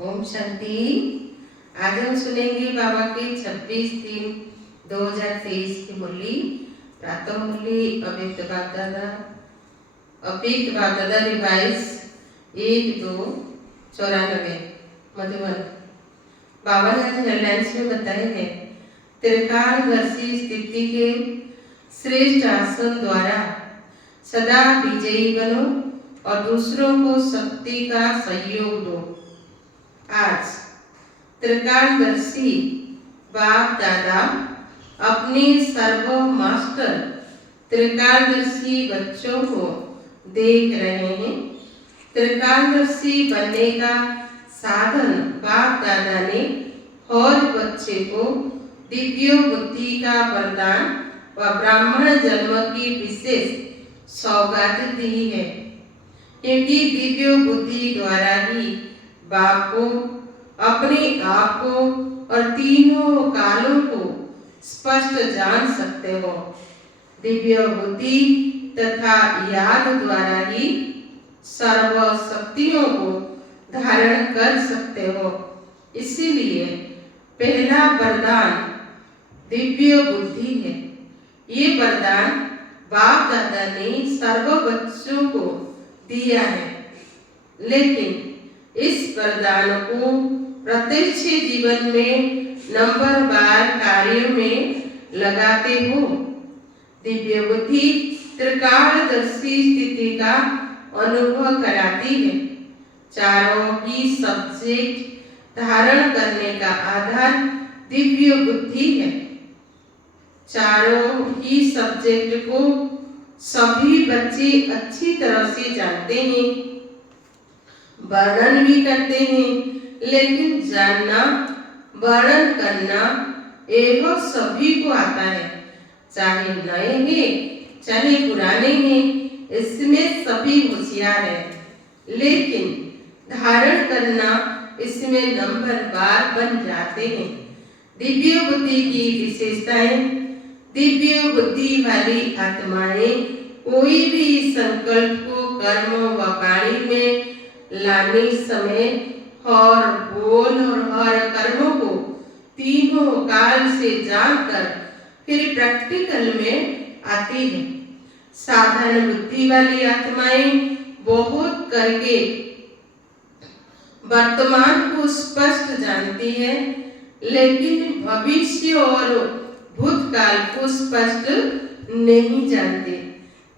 ओम शांति। आज हम सुनेंगे बाबा के 26/3/2023 की मुरली। प्रातः मुरली अव्यक्त बाप-दादा रिवाइज 1/2/94 मधुबन। बाबा ने आज हेडलाइंस में बताए हैं त्रिकालदर्शी स्थिति के श्रेष्ठ आसन द्वारा सदा विजयी बनो और दूसरों को शक्ति का सहयोग दो। आज त्रिकालदर्शी बाप दादा अपने सर्व मास्टर त्रिकालदर्शी बच्चों को देख रहे हैं। त्रिकालदर्शी बनने का साधन बाप दादा ने हर बच्चे को दिव्य बुद्धि का वरदान व ब्राह्मण जन्म की विशेष सौगात दी है, क्योंकि दिव्य बुद्धि द्वारा ही बाप को, अपने आप को और तीनों कालों को स्पष्ट जान सकते हो। दिव्य बुद्धि तथा याद द्वारा ही सर्व शक्तियों को धारण कर सकते हो। इसीलिए पहला वरदान दिव्य बुद्धि है। ये वरदान बाप दादा ने सर्व बच्चों को दिया है, लेकिन इस वरदान को प्रत्यक्ष जीवन में नंबरवार कार्यों में लगाते हो। दिव्य बुद्धि त्रिकालदर्शी स्थिति का अनुभव कराती है। चारों ही सब्जेक्ट धारण करने का आधार दिव्य बुद्धि है। चारों ही सब्जेक्ट को सभी बच्चे अच्छी तरह से जानते हैं, वर्णन भी करते हैं, लेकिन जानना, वर्णन करना यह सभी को आता है। चाहे नए हैं चाहे पुराने हैं, इसमें सभी होशियार है, लेकिन धारण करना इसमें नंबरवार बन जाते हैं। दिव्य बुद्धि की विशेषताएं। दिव्य बुद्धि वाली आत्माएं कोई भी संकल्प को कर्म व वाणी में लाने समय हर बोल और हर कर्मों को तीनों काल से जानकर फिर प्रैक्टिकल में आती है। साधारण बुद्धि वाली आत्माएं बहुत करके वर्तमान को स्पष्ट जानती है, लेकिन भविष्य और भूतकाल को स्पष्ट नहीं जानते।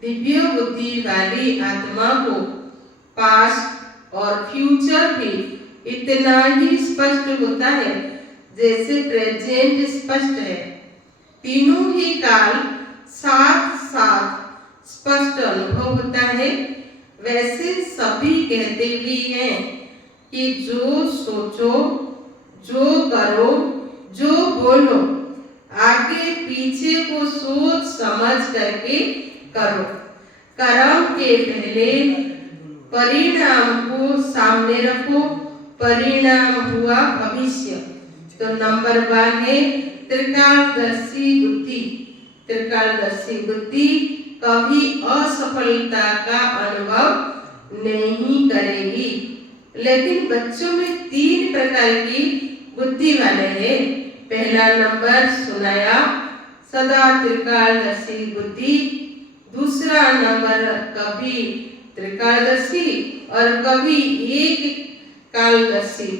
दिव्य बुद्धि वाली आत्मा को पास्ट और फ्यूचर भी इतना ही स्पष्ट होता है जैसे प्रेजेंट स्पष्ट है। तीनों ही काल साथ साथ स्पष्ट अनुभव होता है। वैसे सभी कहते भी हैं कि जो सोचो, जो करो, जो बोलो, आगे पीछे को सोच समझ करके करो। कर्म के पहले परिणाम को सामने रखो। परिणाम हुआ भविष्य। तो नंबर 1 है त्रिकालदर्शी बुद्धि। त्रिकालदर्शी बुद्धि कभी असफलता का अनुभव नहीं करेगी। लेकिन बच्चों में 3 प्रकार की बुद्धि वाले हैं। पहला नंबर सुनाया, सदा त्रिकालदर्शी बुद्धि। दूसरा नंबर कभी त्रिकालदर्शी और कभी एक कालदर्शी।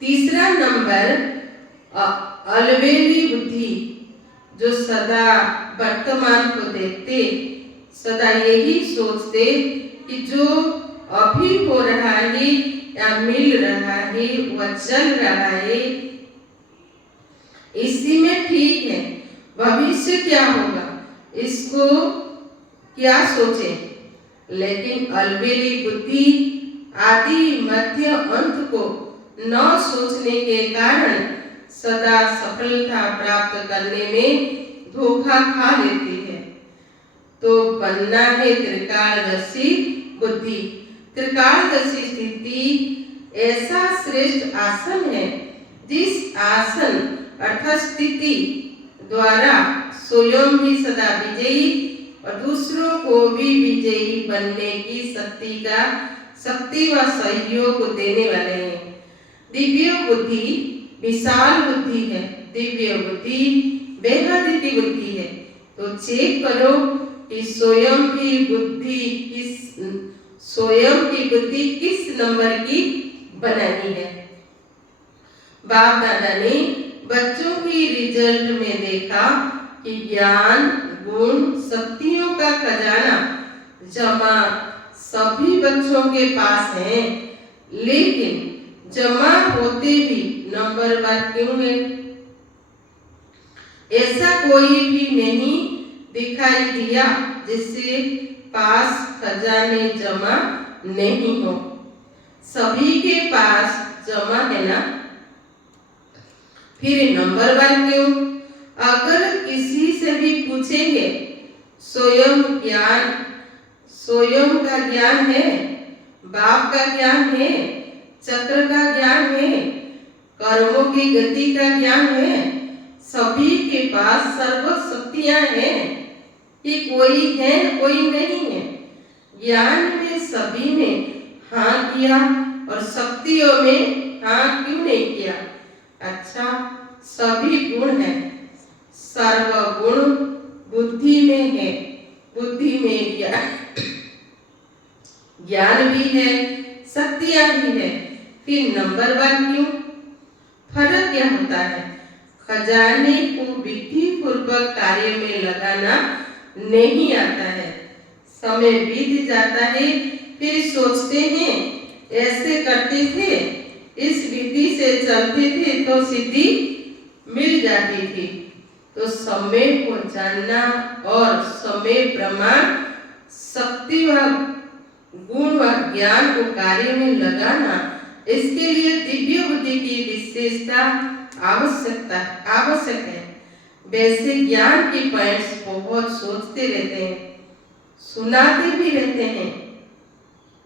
तीसरा नंबर अलवेली बुद्धि, जो सदा वर्तमान को देखते, सदा यही सोचते कि जो अभी हो रहा है या मिल रहा है वह चल रहा है, इसी में ठीक है। भविष्य क्या होगा इसको क्या सोचे। लेकिन अलबेली बुद्धि आदि मध्य अंत को न सोचने के कारण सदा सफलता प्राप्त करने में धोखा खा लेती है। तो बनना है त्रिकालदर्शी बुद्धि। त्रिकालदर्शी स्थिति ऐसा श्रेष्ठ आसन है जिस आसन अर्थात स्थिति द्वारा स्वयं भी सदा विजयी और दूसरों को भी विजयी बनने की शक्ति व सहयोग देने वाले हैं। दिव्य बुद्धि विशाल बुद्धि है, दिव्य बुद्धि बेहद की बुद्धि है। तो चेक करो कि स्वयं की बुद्धि किस नंबर की बनानी है। बाप दादा ने बच्चों की रिजल्ट में देखा कि ज्ञान, गुण, शक्तियों का खजाना जमा सभी बच्चों के पास है, लेकिन जमा होते भी नंबरवार क्यों है? ऐसा कोई भी नहीं दिखाई दिया जिससे पास खजाने जमा नहीं हो। सभी के पास जमा है ना, फिर नंबरवार क्यों? अगर किसी से भी पूछेंगे स्वयं का ज्ञान है, बाप का ज्ञान है, चक्र का ज्ञान है, कर्मों की गति का ज्ञान है, सभी के पास सर्व शक्तियां हैं कि कोई है कोई नहीं है। ज्ञान में सभी ने हाँ किया और शक्तियों में हाँ क्यों नहीं किया? अच्छा, सभी गुण है, सर्वगुण बुद्धि में है, बुद्धि में ज्ञान भी है, शक्तियां भी है, फिर नंबरवार क्यों? फर्क क्या होता है? खजाने को विधि पूर्वक कार्य में लगाना नहीं आता है। समय बीत जाता है, फिर सोचते हैं ऐसे करते थे, इस विधि से चलते थे तो सिद्धि मिल जाती थी। तो समय को जानना और समय प्रमाण शक्ति व गुण व ज्ञान को कार्य में लगाना, इसके लिए दिव्य बुद्धि की विशेषता आवश्यक है। वैसे ज्ञान के पॉइंट्स बहुत सोचते रहते हैं, सुनाते भी रहते हैं,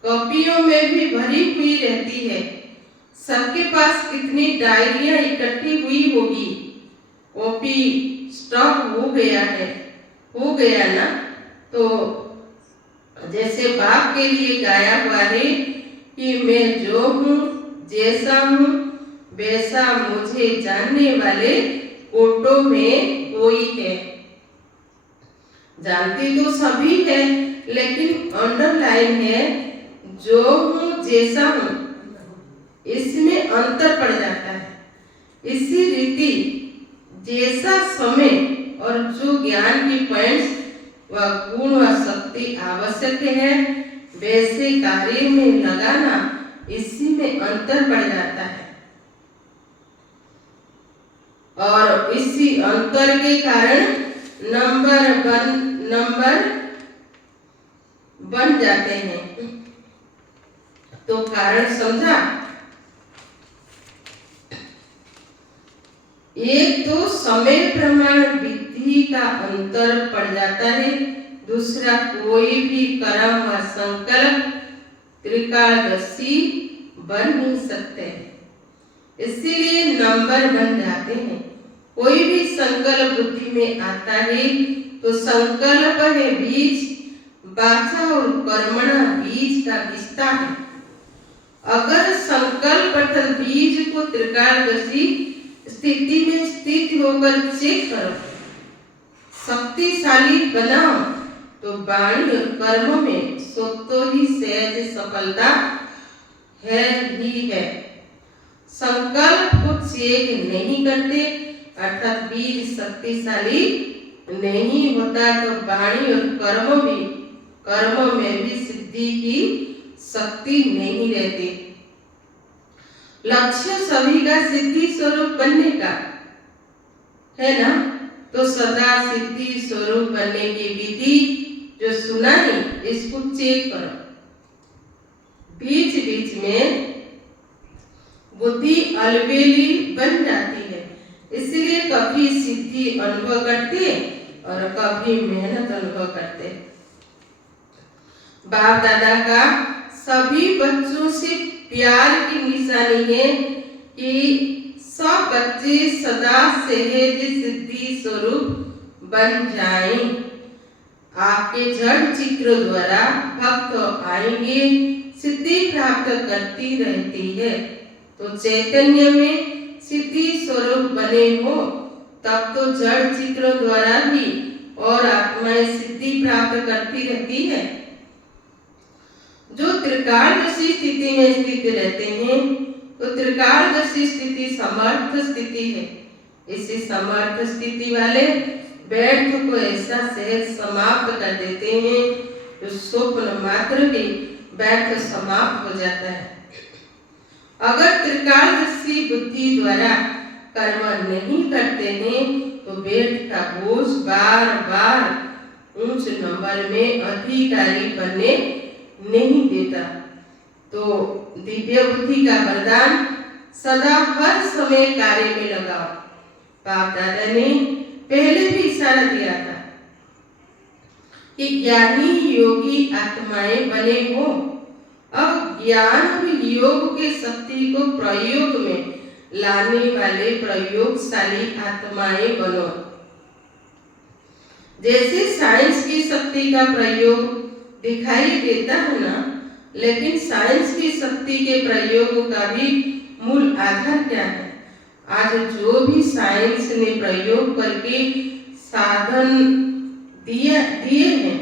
कॉपियों में भी भरी हुई रहती है। सबके पास कितनी डायरियां इकट्ठी हुई होगी, कॉपी स्टॉक हो गया ना। तो जैसे बाप के लिए गाया हुआ है कि मैं जो हूँ, जैसा हूँ, वैसा मुझे जानने वाले कोटों में कोई है। जानते तो सभी है, लेकिन अंडरलाइन है जो हूँ, जैसा हूँ, इसमें अंतर पड़ जाता है। इसी रीति जैसा समय और जो ज्ञान की पॉइंट्स व गुण व शक्ति आवश्यक है, वैसे कार्य में लगाना, इसी में अंतर पड़ जाता है। और इसी अंतर के कारण नंबर बन जाते हैं। तो कारण समझा? एक तो समय प्रमाण विधि का अंतर पड़ जाता है, दूसरा कोई भी कर्म व संकल्प त्रिकालदर्शी बन नहीं सकते, इसीलिए नंबर बन जाते हैं। कोई भी संकल्प बुद्धि में आता है तो संकल्प है बीज, वाचा और कर्मणा बीज का विस्तार है। अगर संकल्प अर्थात बीज को त्रिकालदर्शी स्थिति में स्थित होकर चेक करो, शक्तिशाली बनाओ, तो वाणी और कर्म में स्वतः ही सहज सफलता है ही है। संकल्प को चेक नहीं करते अर्थात बीज शक्तिशाली नहीं होता, तो वाणी और कर्म में भी सिद्धि की शक्ति नहीं रहती। लक्ष्य सभी का सिद्धि स्वरूप बनने का है ना, तो सदा सिद्धि स्वरूप बनने की विधि जो सुनाई, इसको चेक करो। बीच बीच में बुद्धि अलबेली बन जाती है, इसलिए कभी सिद्धि अनुभव करते और कभी मेहनत अनुभव करते। बाप दादा का सभी बच्चों से प्यार की निशानी है कि सब बच्चे सदा सहज सिद्धि स्वरूप बन जाएं। आपके जड़ चित्रों द्वारा भक्त आएंगे, सिद्धि प्राप्त करती रहती है। तो चैतन्य में सिद्धि स्वरूप बने हो तब तो जड़ चित्रों द्वारा भी और आत्माएं सिद्धि प्राप्त करती रहती है। जो त्रिकालदर्शी स्थिति में स्थित रहते हैं तो त्रिकालदर्शी स्थिति समर्थ स्थिति है। इसी समर्थ स्थिति वाले व्यर्थ को ऐसा सहज समाप्त कर देते हैं जो स्वप्न मात्र भी व्यर्थ समाप्त हो जाता है। अगर त्रिकालदर्शी बुद्धि द्वारा कर्म नहीं करते हैं तो व्यर्थ का बोझ बार बार उच्च नंबर में अधिकारी बनने नहीं देता। तो दिव्य बुद्धि का वरदान सदा हर समय कार्य में लगाओ। बाप दादा ने पहले भी इशारा दिया था कि ज्ञानी योगी आत्माएं बने हो। अब ज्ञान और योग के शक्ति को प्रयोग में लाने वाले प्रयोगशाली आत्माएं बनो। जैसे साइंस की शक्ति का प्रयोग दिखाई देता है ना, लेकिन साइंस की शक्ति के प्रयोग का भी मूल आधार क्या है? आज जो भी साइंस ने प्रयोग करके साधन दिए हैं,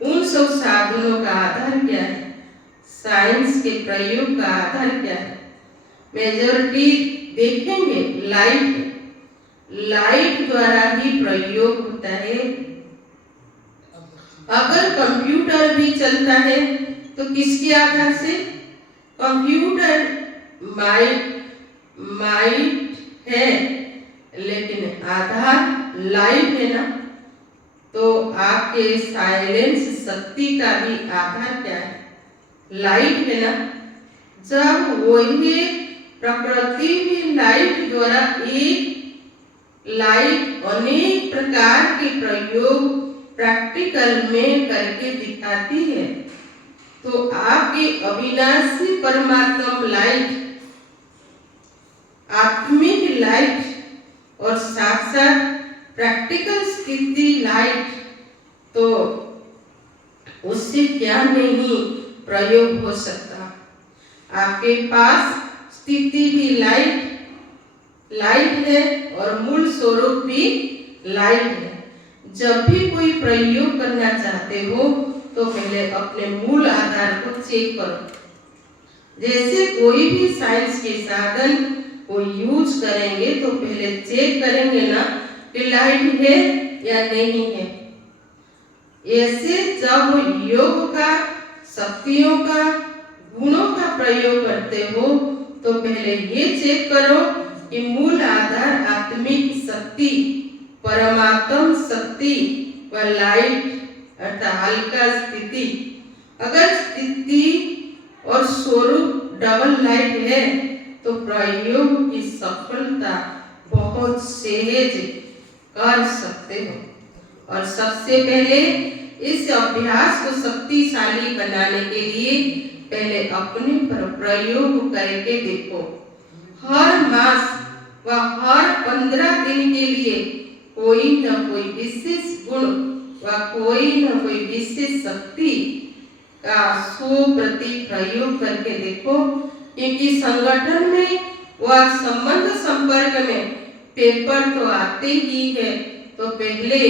उन सब साधनों का आधार क्या है? साइंस के प्रयोग का आधार क्या है? मेजॉरिटी देखेंगे लाइट द्वारा ही प्रयोग होता है। अगर कंप्यूटर भी चलता है तो किसके आधार से? कंप्यूटर माइट है, लेकिन आधार लाइट है ना। तो आपके साइलेंस शक्ति का भी आधार क्या है? लाइट है ना। जब वही प्रकृति भी लाइट द्वारा एक लाइट अनेक प्रकार के प्रयोग प्रैक्टिकल में करके दिखाती है, तो आपकी अविनाशी परमात्मा लाइट, आत्मिक लाइट और साक्षात प्रैक्टिकल स्थिति लाइट, तो उससे क्या नहीं प्रयोग हो सकता। आपके पास स्थिति भी लाइट है और मूल स्वरूप भी लाइट है। जब भी कोई प्रयोग करना चाहते हो तो पहले अपने मूल आधार को चेक करो। जैसे कोई भी साइंस के साधन को यूज करेंगे तो पहले चेक करेंगे ना कि लाइट है या नहीं है। ऐसे जब योग का, शक्तियों का, गुणों का प्रयोग करते हो तो पहले ये चेक करो कि मूल आधार आत्मिक शक्ति, परमात्म शक्ति व लाइट अर्थात हल्का स्थिति, अगर स्थिति और स्वरूप डबल लाइट है तो प्रयोग की सफलता बहुत सहज कर सकते हो। और सबसे पहले इस अभ्यास को शक्तिशाली बनाने के लिए पहले अपने पर प्रयोग करके देखो। हर मास व हर 15 दिन के लिए कोई न कोई विशेष गुण व कोई न कोई विशेष शक्ति का 100% प्रयोग करके देखो, क्योंकि संगठन में व संबंध संपर्क में पेपर तो आते ही है, तो पहले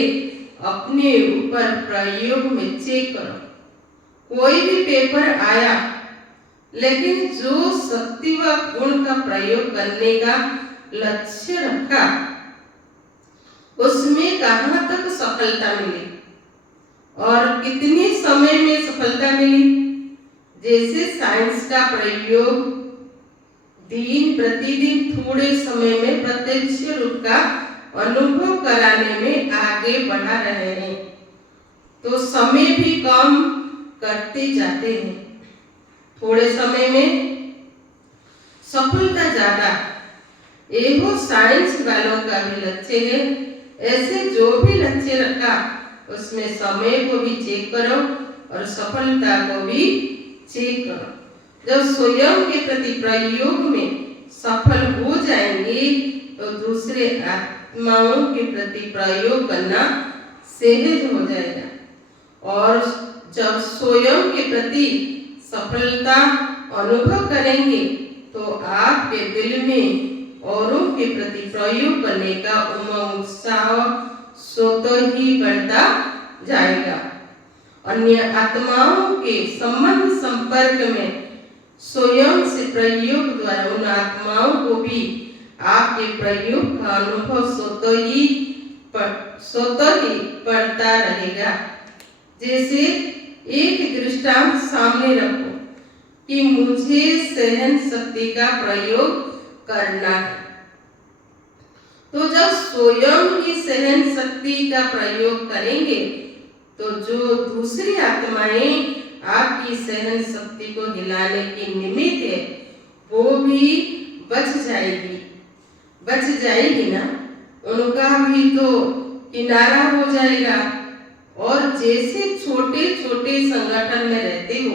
अपने ऊपर प्रयोग में चेक करो। कोई भी पेपर आया लेकिन जो शक्ति व गुण का प्रयोग करने का लक्ष्य रखा उसमें कहाँ तक सफलता मिली और कितने समय में सफलता मिली। जैसे साइंस का प्रयोग दिन प्रतिदिन थोड़े समय में प्रत्यक्ष रूप का अनुभव कराने में आगे बढ़ा रहे हैं, तो समय भी कम करते जाते हैं। थोड़े समय में सफलता ज्यादा, ये साइंस वालों का भी लक्ष्य है। ऐसे जो भी लक्ष्य रखा उसमें समय को भी चेक करो और सफलता को भी चेक करो। जब स्वयं के प्रति प्रयोग में सफल हो जाएंगे तो दूसरे आत्माओं के प्रति प्रयोग करना सहज हो जाएगा। और जब स्वयं के प्रति सफलता अनुभव करेंगे तो आपके दिल में औरों के प्रति प्रयोग करने का उमंग उत्साह स्वतः ही बढ़ता जाएगा। अन्य आत्माओं के संबंध संपर्क में स्वयं से प्रयोग द्वारा उन आत्माओं को भी आपके प्रयोग का अनुभव स्वतः ही बढ़ता रहेगा। जैसे एक दृष्टांत सामने रखो कि मुझे सहन शक्ति का प्रयोग करना है, तो जब स्वयं ही सहन शक्ति का प्रयोग करेंगे तो जो दूसरी आत्माएं आपकी सहन शक्ति को हिलाने की निमित्त है वो भी बच जाएगी ना, उनका भी तो किनारा हो जाएगा। और जैसे छोटे छोटे संगठन में रहते हो,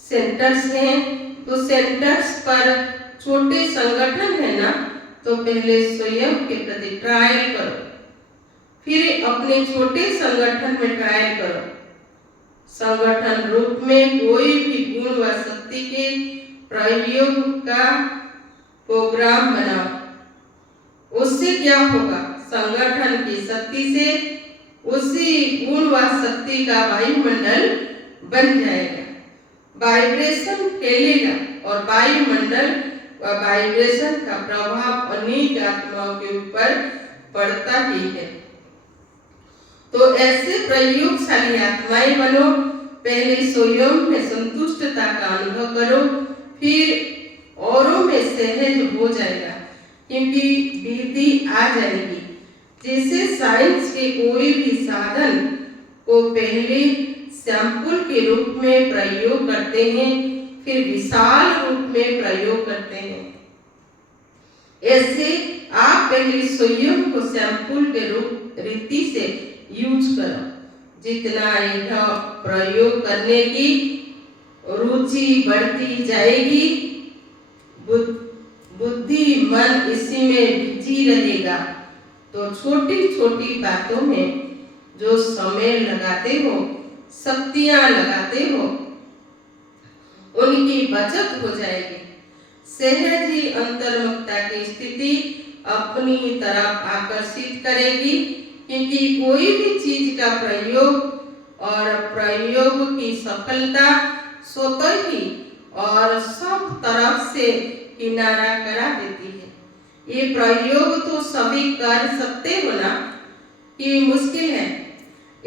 सेंटर्स हैं तो सेंटर्स पर छोटे संगठन है ना, तो पहले स्वयं के प्रति ट्रायल करो, फिर अपने छोटे संगठन में ट्रायल करो। संगठन रूप में कोई भी गुण व शक्ति के प्रयोग का प्रोग्राम बनाओ। उससे क्या होगा? संगठन की शक्ति से उसी गुण व शक्ति का वायुमंडल बन जाएगा, वाइब्रेशन फैलेगा और वायुमंडल व वाइब्रेशन का प्रभाव अनेक आत्माओं के ऊपर पड़ता ही है। तो ऐसे प्रयोगशाली आत्माएं बनो। पहले स्वयं में संतुष्टता का अनुभव करो, फिर औरों में सहज हो जाएगा, क्योंकि विधि आ जाएगी। जैसे साइंस के कोई भी साधन को पहले सैंपल के रूप में प्रयोग करते हैं, फिर विशाल रूप में प्रयोग करते हैं, ऐसे आप पहले स्वयं को सैंपल के रूप रीति से यूज करो। जितना यह प्रयोग करने की रुचि बढ़ती जाएगी, बुद्धि मन इसी में बिजी रहेगा, तो छोटी छोटी बातों में जो समय लगाते हो, शक्तियां लगाते हो, उनकी बचत हो जाएगी। सहज ही अंतर्मुखता की स्थिति अपनी तरफ आकर्षित करेगी, क्योंकि कोई भी चीज का प्रयोग और प्रयोग की सफलता स्वतः ही और सब तरफ से किनारा करा देती है। ये प्रयोग तो सभी कर सकते हो ना, कि मुश्किल है।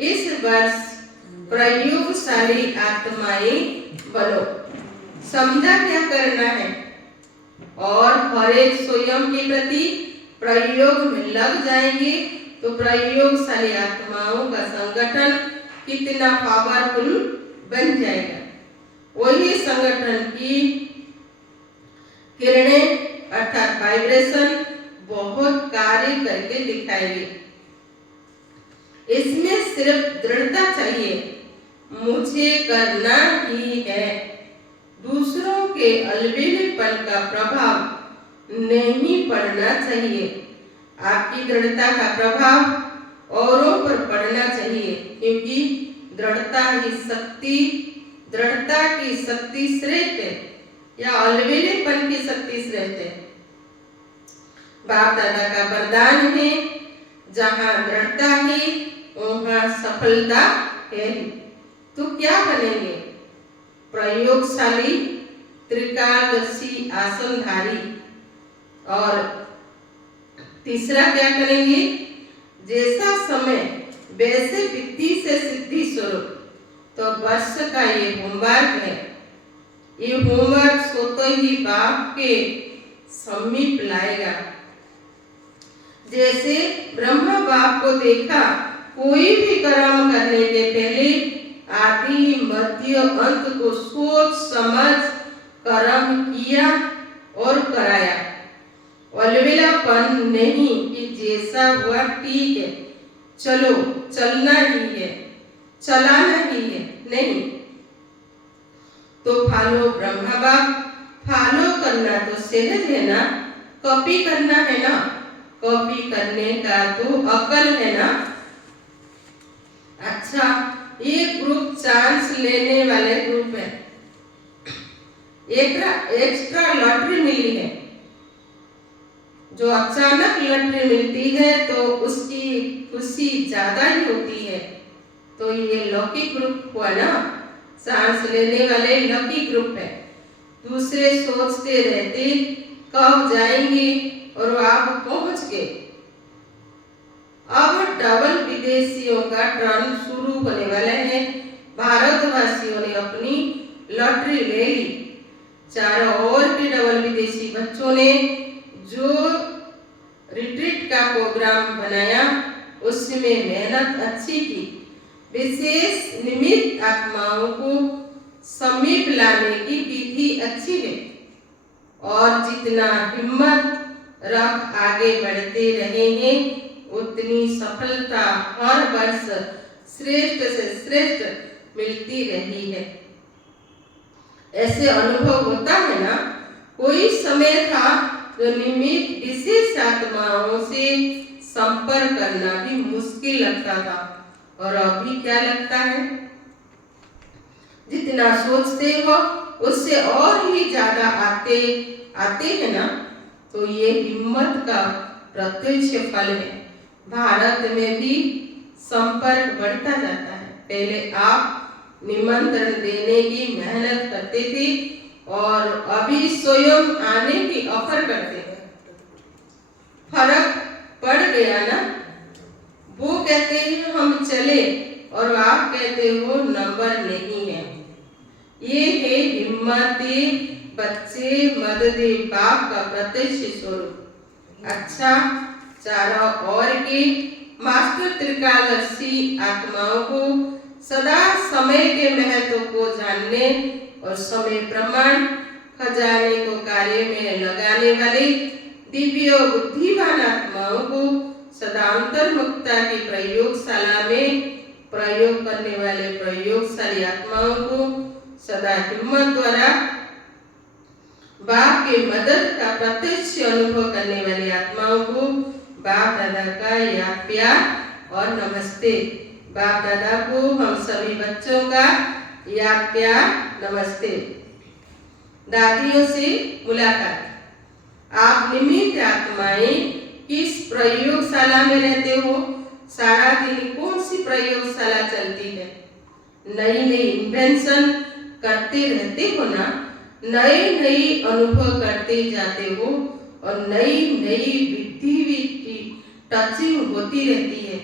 इस वर्ष प्रयोगशाली आत्माएं बनो। समझा क्या करना है, और हर एक स्वयं के प्रति प्रयोग में लग जाएंगे तो प्रयोगशाली आत्माओं का संगठन कितना पावरफुल बन जाएगा। वही संगठन की किरणें अर्थात वाइब्रेशन बहुत कार्य करके दिखाएगी। इसमें सिर्फ दृढ़ता चाहिए, मुझे करना ही है। दूसरों के अलबेलेपन का प्रभाव नहीं पड़ना चाहिए। आपकी दृढ़ता का प्रभाव औरों पर पड़ना चाहिए, क्योंकि दृढ़ता की शक्ति श्रेष्ठ है या अलबेलेपन की शक्ति श्रेष्ठ है। बाप दादा का वरदान है, जहाँ दृढ़ता है वहाँ सफलता है। तो क्या बनेंगे? प्रयोगशाली त्रिकालदर्शी आसनधारी। और तीसरा क्या करेंगे? जैसा समय वैसे विद्धि से सिद्धि स्वरूप। तो वर्ष का ये होमवर्क है। ये होमवर्क स्वतः ही बाप के समीप लाएगा। जैसे ब्रह्मा बाप को देखा, कोई भी कर्म करने के पहले आदि मध्य अंत को सोच समझ कर्म किया और कराया। अलबेलापन नहीं कि जैसा हुआ ठीक है, चलो चलना ही है, चलाना ही है, नहीं। तो फॉलो ब्रह्मा बाप, फॉलो करना तो सहज है ना, कॉपी करना है ना, कॉपी करने का तो अकल है ना। अच्छा, ये ग्रुप चांस लेने वाले ग्रुप है। एक्स्ट्रा लॉटरी मिली है, जो अचानक लॉटरी मिलती है तो उसकी खुशी ज्यादा ही होती है। तो ये लकी ग्रुप हुआ ना, चांस लेने वाले लकी ग्रुप है। दूसरे सोचते रहते कब जाएंगे और आप पहुंच गए। अब डबल विदेशियों का टर्न शुरू होने वाला है। भारतवासियों ने अपनी लॉटरी ले ली। चारों ओर के डबल विदेशी बच्चों ने जो रिट्रीट का प्रोग्राम बनाया उसमें मेहनत अच्छी की। विशेष निमित्त आत्माओं को समीप लाने की विधि अच्छी है और जितना हिम्मत रख आगे बढ़ते रहेंगे उतनी सफलता हर वर्ष श्रेष्ठ से श्रेष्ठ मिलती रही है। ऐसे अनुभव होता है ना। कोई समय था जो निमित्त विशेष आत्माओं से संपर्क करना भी मुश्किल लगता था, और अभी क्या लगता है, जितना सोचते हो उससे और ही ज्यादा आते हैं ना। तो ये हिम्मत का प्रत्यक्ष फल है। भारत में भी संपर्क बढ़ता जाता है। पहले आप निमंत्रण देने की मेहनत करते थे और अभी स्वयं आने की ऑफर करते हैं। फर्क पड़ गया ना। वो कहते हैं हम चले और आप कहते हो नंबर नहीं है। ये है हिम्मती बच्चे मददे बाप का प्रत्यक्ष स्वरूप। अच्छा, चारों ओर के मास्टर त्रिकालदर्शी आत्माओं को सदा समय के महत्व को जानने और समय प्रमाण खजाने को कार्य में लगाने वाले दिव्य बुद्धिमान आत्माओं को सदा अंतर्मुक्ता की प्रयोगशाला में प्रयोग करने वाले प्रयोगशाली आत्माओं को सदा हिम्मत द्वारा बाप के मदद का प्रत्यक्ष अनुभव करने वाली आत्माओं को बाप दादा का याद प्यार और नमस्ते। बाप दादा को हम सभी बच्चों का याद प्यार नमस्ते। दादियों से मुलाकात। आप निमित्त आत्माएं किस प्रयोगशाला में रहते हो? सारा दिन कौन सी प्रयोगशाला चलती है? नई नई इन्वेंशन करते रहते हो ना, नए नए अनुभव करते जाते हो और नई नई विधि की टचिंग होती रहती है,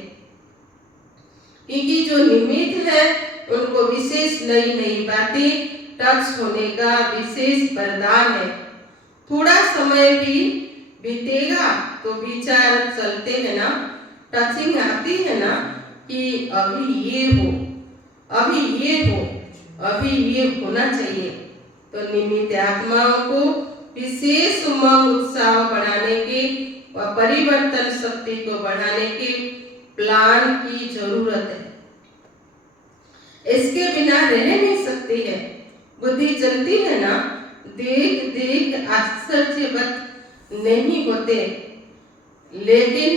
क्योंकि जो निमित्त है उनको विशेष नई नई बातें टच होने का विशेष वरदान है। थोड़ा समय भी बीतेगा तो विचार चलते हैं ना, टचिंग आती है ना कि अभी ये हो, अभी ये हो, अभी ये होना चाहिए। तो निमित्त आत्माओं को विशेष उमंग उत्साह बढ़ाने के व परिवर्तन शक्ति को बढ़ाने के प्लान की जरूरत है। इसके बिना रह नहीं सकती है। बुद्धि चलती है ना, देख देख आश्चर्यवत नहीं होते, लेकिन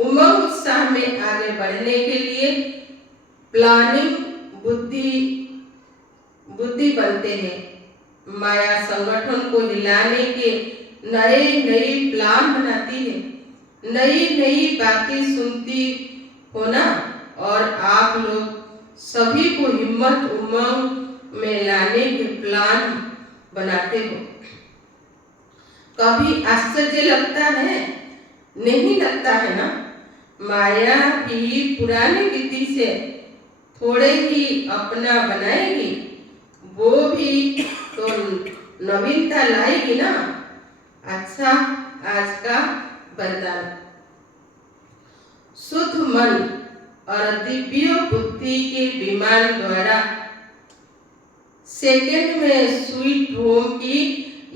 उमंग उत्साह में आगे बढ़ने के लिए प्लानिंग बुद्धि बनते हैं। माया संगठन को हिलाने के नए नए प्लान बनाती है, नई नई बातें सुनती हो ना, और आप लोग सभी को हिम्मत उमंग में लाने के प्लान बनाते हो। कभी आश्चर्य लगता है? नहीं लगता है ना। माया भी पुरानी विधि से थोड़े ही अपना बनाएगी, वो भी तो नवीनता लाएगी ना। अच्छा, आज का वरदान। शुद्ध मन और दिव्य बुद्धि के विमान द्वारा सेकंड में स्वीट होम की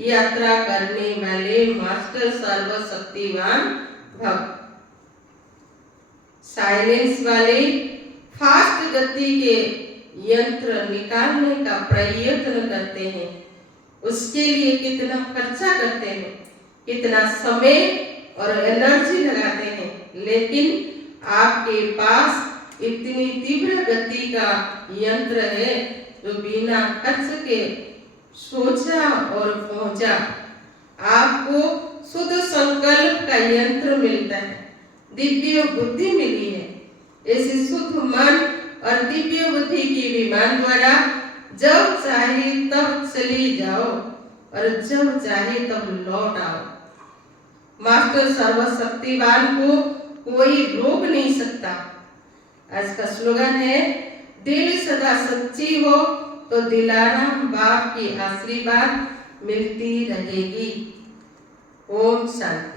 यात्रा करने वाले मास्टर सर्वशक्तिवान भक्त साइलेंस वाले फास्ट गति के यंत्र निकालने का प्रयत्न करते हैं। उसके लिए कितना खर्चा करते हैं, कितना समय और एनर्जी लगाते हैं, लेकिन आपके पास इतनी तीव्र गति का यंत्र है जो बिना खर्च के सोचा और पहुंचा। आपको शुद्ध संकल्प का यंत्र मिलता है, दिव्य बुद्धि मिली है। ऐसे शुद्ध मन और दिव्य बुद्धि की विमान द्वारा जब चाहे तब चली जाओ और जब चाहे तब लौट आओ। मास्टर सर्वशक्तिवान को कोई रोक नहीं सकता। आज का स्लोगन है, दिल सदा सच्ची हो तो दिलाराम बाप की आशीर्वाद मिलती रहेगी। ओम शांति।